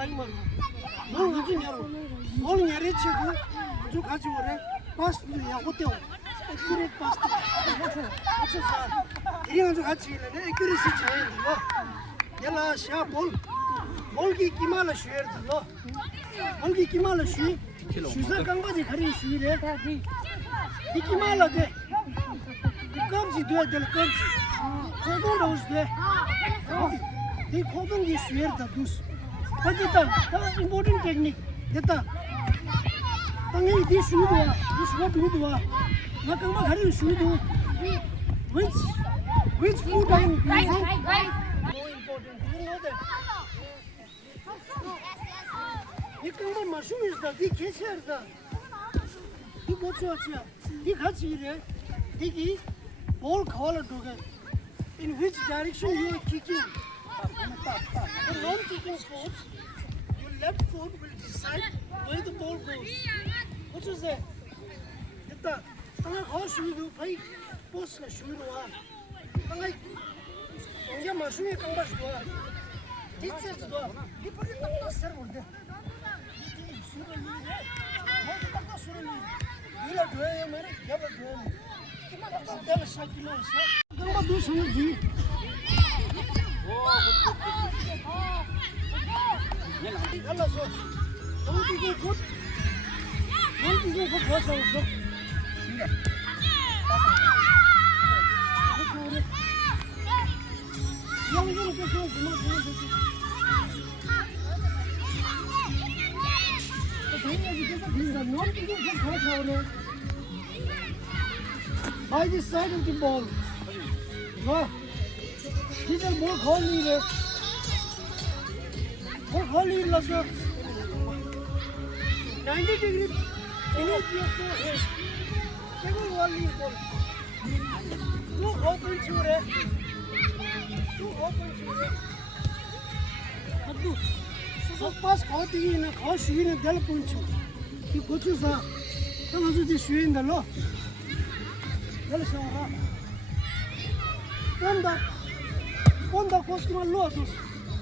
라이 말로. 뭘 어디냐로. 뭘 내리치고 저 가지고 그래. 파스도 야 호텔. 에큐레이트 파스타. 어쩌서. 이런 거 같이 이래. 에큐레이시 차야 돼. 얘라 샤볼. 볼기 기말아 쉬어야 돼. 볼기 기말아 쉬. 쉬서 강바지 가리 쉬래. 이 기말아 돼. 깜지 돼야 될 깜지. 코동도 오스데. 이 코동이 쉬어다 두스. 됐다. important technique. 됐다. 당에 이 쉬도야. 이 쉬도야. 나 강바 가리 쉬도. Which food I eat? Right. More important. You know that. 이 강바 마시면서 이 개셔다. 이 고쳐치야. 이 같이 이래. 이기 ball call together. In which direction you are kicking? The non-kicking foot, your left foot will decide where the ball goes. What is that? Ita, tanga kau shui du, pai post la shui du wa. Tanga, tanga masuk yang kambas du wa. Teacher du wa. Di pergi tanga ser borde. Di suruh ni, mau tanga suruh ni. Bila dua yang mana, jawab dua. Dah sakit lah, kambas du suruh di. Hello, sir. Don't you go good? Don't you go for what's also? By the side of the ball. He's a more holy there. More holy in Laswa. 90 degrees. In it, you have to holy ball. Two open chure. Two open chure. Abdu. So pass khoti in a house in a del punchu. You put you sa. Come on to the shoe in the law. Del Sahara. Onda costume lotus.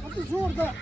Atu zorda.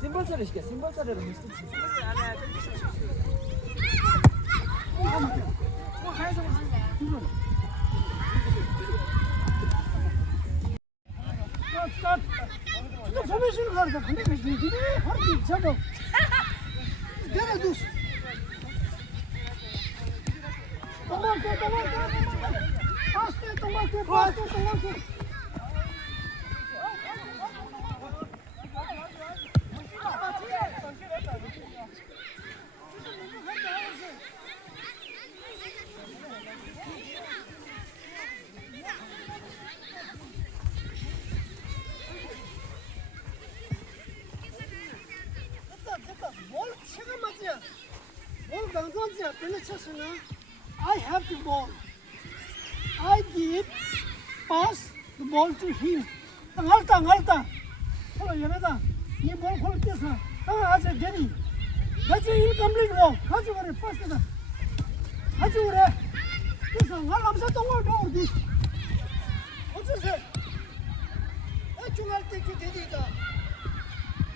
심벌 처리 시켜. 심벌 처리로 미스터. Start. Tu formation var da hani bir şey değil. Hadi çabuk. Gel dus. Tamam. Aste tamam. I have the ball. I give pass the ball to him. Ngalta. Follow Yanada. You ball for this. As a Jenny. That's an incomplete ball. How's you want to pass it? How's you want this one? I'll upset the world over this. What's this? What you want to take it?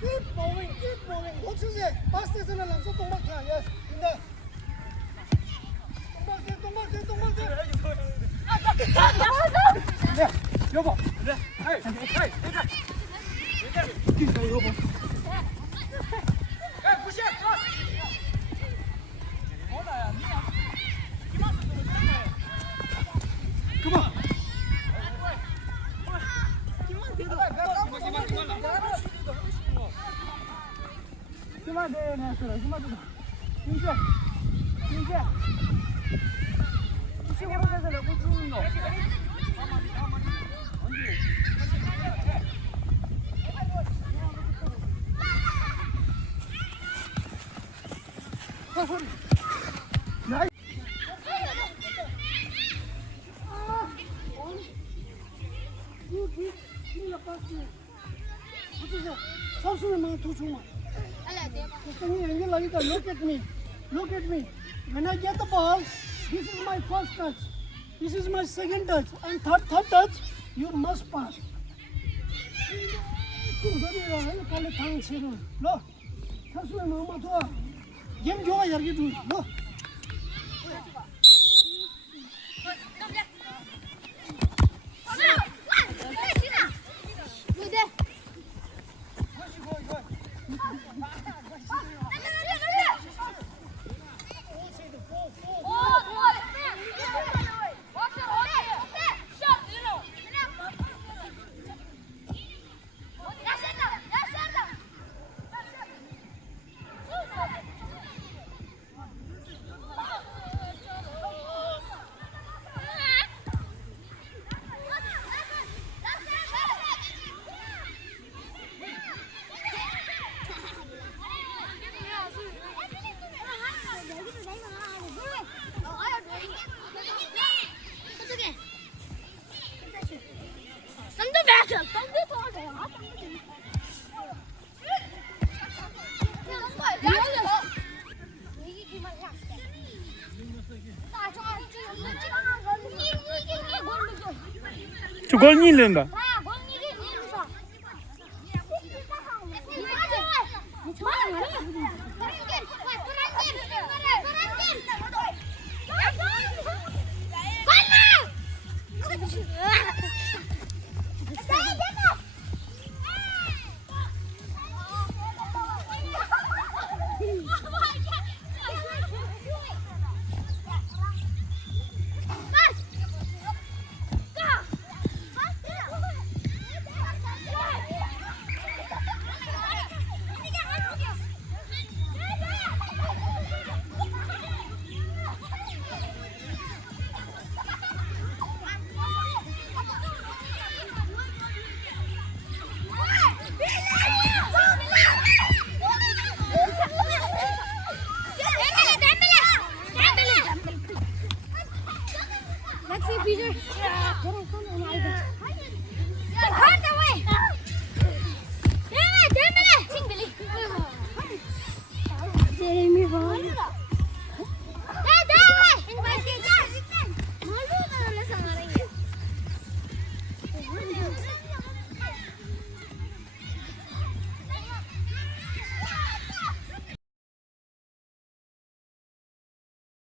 Keep moving. What's this? Pass this and I'll upset the world. Yes. In there. 네, 여보. 그래. 아이. 기사 여보. 에, 부시야. 뭐다야? 니야. 그만. 그만 돼, 나서라. 그만 돼. 이제. 시골에서 내고 주는 거. 소리. 야. Look at me. When I get the ball, this is my first touch. This is my second touch. And third touch, you must pass. Look. Game 좋아 여기 둘. 너. 저걸 잃는다.